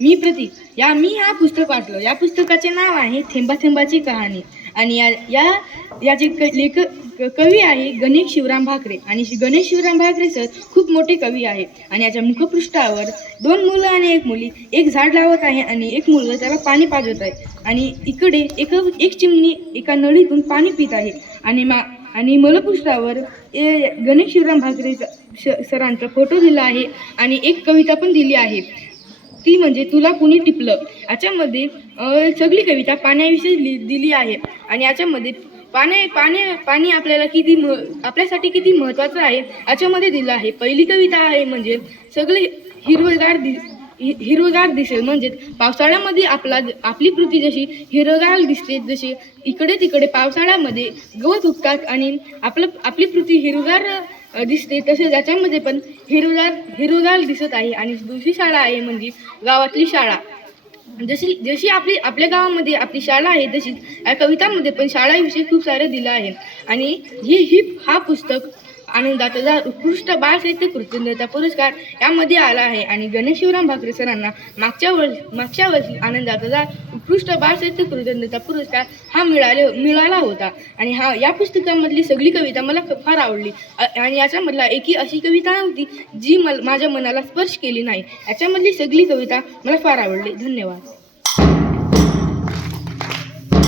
मी प्रतीक. मी हा पुस्तक वाचलो. या पुस्तकाचे नाव आहे थेंबा थेंबाची कहाणी. आणि याचे कवी आहे गणेश शिवराम भाकरे. आणि गणेश शिवराम भाकरे सर खूप मोठे कवी आहे. आणि याच्या मुखपृष्ठावर दोन मुलं आणि एक मुली एक झाड लावत आहे आणि एक मुलगा त्याला पाणी पाजवत आहे. आणि इकडे एक चिमणी एका नळीतून पाणी पित आहे. आणि मलपृष्ठावर गणेश शिवराम भाकरे सरांचा फोटो दिला आहे आणि एक कविता पण दिली आहे, ती म्हणजे तुला कुणी टिपलं. याच्यामध्ये सगळी कविता पाण्याविषयी दिली आहे. आणि याच्यामध्ये पाणी आपल्याला आपल्यासाठी किती महत्त्वाचं आहे याच्यामध्ये दिलं आहे. पहिली कविता आहे म्हणजे सगळे हिरवगार दिसेल. म्हणजे पावसाळ्यामध्ये आपली पृथ्वी जशी हिरवगार दिसते, जशी इकडे तिकडे पावसाळ्यामध्ये गवत उगतात आणि आपली पृथ्वी हिरवगार दिसते, तसेच याच्यामध्ये पण हिरवगार दिसत आहे. आणि दुसरी शाळा आहे म्हणजे गावातली शाळा. जशी जशी आपल्या गावामध्ये आपली शाळा आहे, तशीच या कवितामध्ये पण शाळाविषयी खूप सारे दिलं आहे. आणि हा पुस्तक आनंदाचा उत्कृष्ट बाल साहित्य कृतज्ञता पुरस्कार यामध्ये आला आहे. आणि गणेश शिवराम भाकरे सरांना मागच्या वर्षी आनंदाचा उत्कृष्ट बाल साहित्य कृतज्ञता पुरस्कार हा मिळाला होता. आणि या पुस्तकामधली सगळी कविता मला फार आवडली. आणि याच्यामधला एकही अशी कविता नव्हती जी माझ्या मनाला स्पर्श केली नाही. याच्यामधली सगळी कविता मला फार आवडली. धन्यवाद.